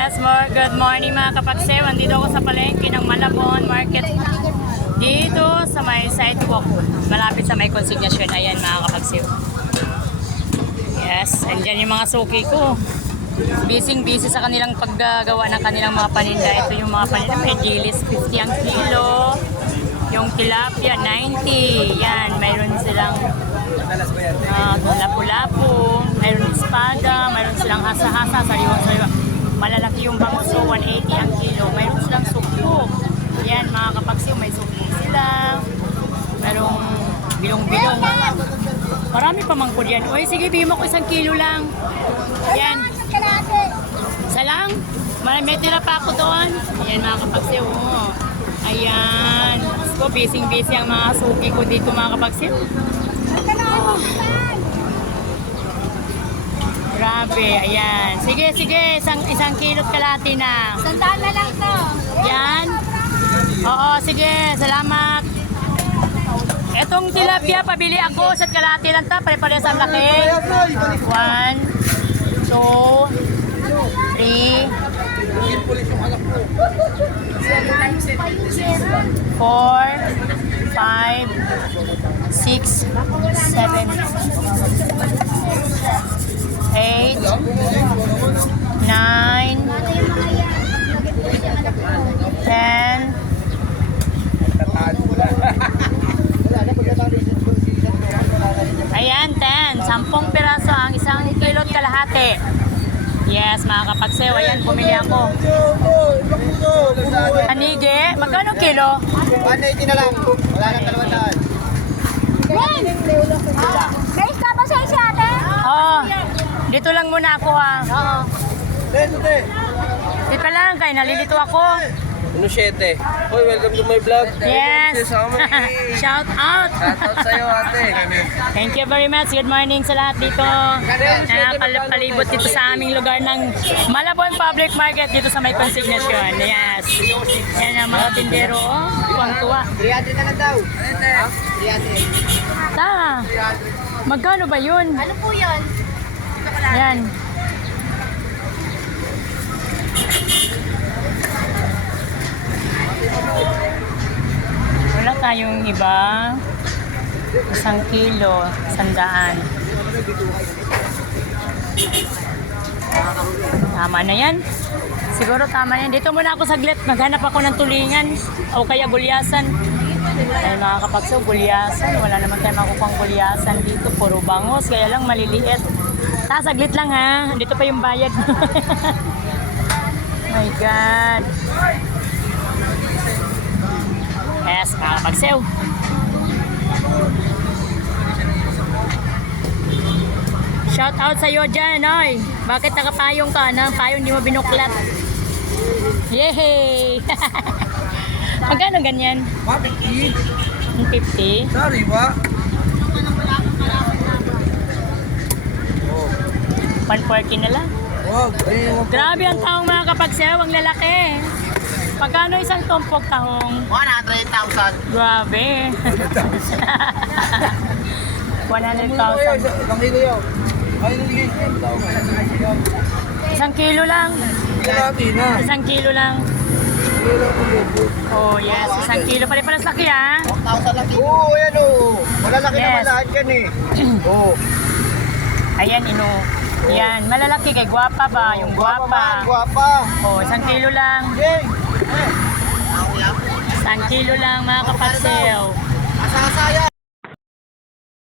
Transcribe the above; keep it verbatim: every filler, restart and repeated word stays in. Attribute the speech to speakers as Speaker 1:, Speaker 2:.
Speaker 1: Yes, more good morning mga kapagsew. Andito ako sa palengke ng Malabon Market. Dito sa may sidewalk. Malapit sa may konsignasyon. Ayan mga kapagsew. Yes, andyan yung mga suki ko. Busy busy sa kanilang paggagawa ng kanilang mga paninda. Ito yung mga paninda. May gilis, fifty ang kilo. Yung tilapia, ninety. Yan, mayroon silang uh, lapu-lapu. Mayroon espada. Mayroon silang hasa-hasa. Sariwang-sariwa. Malalaki yung bangus, so one eighty ang kilo. Mayroon silang sukpo. Yan, mga kapagsiw, may sukpo sila. Mayroong bilong-bilong. Marami pa mangkod yan. Uy, sige, bigyan mo ko isang kilo lang. Yan. Isa lang? May tira pa ako doon. Ayan, mga kapagsiw. Oh. Ayan. So, busy-busy ang mga suki ko dito, mga kapagsiw. Oh. Grabe, ayan. Sige, sige, isang, isang kilot kalati na.
Speaker 2: Sandaan na lang to.
Speaker 1: Yan. Oo, sige, salamat. Etong tilapia, pabili ako sa kalati lang ta. Pare-pares ang laki. One, two, three, four, five, six, seven, eight, nine, ten, ayan, ten. Sampung piraso ang isang kilot kalahati. Yes, mga kapagsew. Ayan, pumili ako. Anige, magkano kilo?
Speaker 3: one eighty na lang. Wala nang dalawang daan.
Speaker 2: Ren! Guys, ka ba sa isa ate?
Speaker 1: Oo. Dito lang muna ako ha.
Speaker 2: Oo.
Speaker 3: Ten, ten.
Speaker 1: Dito lang, kaya nalilito ako.
Speaker 3: Ano siyete? Hoy, welcome to my vlog.
Speaker 1: Yes.
Speaker 3: Shout
Speaker 1: Shout out.
Speaker 3: out sa'yo, ate.
Speaker 1: Thank you very much. Good morning sa lahat dito. Nakapalibot dito sa aming lugar ng Malabon Public Market dito sa may consignation. Yes. Yan ang mga tindero. Oh, tuwang-tuwa.
Speaker 3: three hundred na lang daw. three hundred.
Speaker 1: Ta, magkano ba yun?
Speaker 2: Ano po yun?
Speaker 1: Yan. Wala tayong iba. Isang kilo, sandaan. Tama na yan. Siguro tama yan. Dito muna ako saglit. Maghanap ako ng tulingan. O kaya gulyasan. Ay mga kapagsaw, gulyasan. Wala naman tayo makukuha gulyasan dito. Puro bangos. Kaya lang maliliit. Ta, saglit lang ha. Dito pa yung bayad. My God. Yes, mga kapagsaw. Shout out sa iyo dyan, oy. Bakit nakapayong ka na? Payong di mo binuklat. Yay! Magkano ganyan?
Speaker 3: one fifty.
Speaker 1: one fifty?
Speaker 3: Sorry, ba?
Speaker 1: one forty na lang.
Speaker 3: Wow, ayun.
Speaker 1: Grabe ang taong mga kapagsaw, ang lalaki. Pagkano isang tumpok tahong?
Speaker 3: one hundred thousand.
Speaker 1: Grabe. one hundred thousand.
Speaker 3: Isang kilo yun. Ay, niligay.
Speaker 1: Isang kilo lang.
Speaker 3: Kalati na.
Speaker 1: Isang kilo lang. Oh, yes. Isang kilo. Pali-palas laki, ha?
Speaker 3: one thousand lang. Oo, ayan o. Malalaki
Speaker 1: Yes.
Speaker 3: naman lahat yan eh. Oo.
Speaker 1: Ayan, ino. Yan. Malalaki kay guwapa ba? Yung guwapa.
Speaker 3: Guwapa.
Speaker 1: Oh, isang kilo lang.
Speaker 3: Yay!
Speaker 1: Isang kilo lang, mga kapagsaw.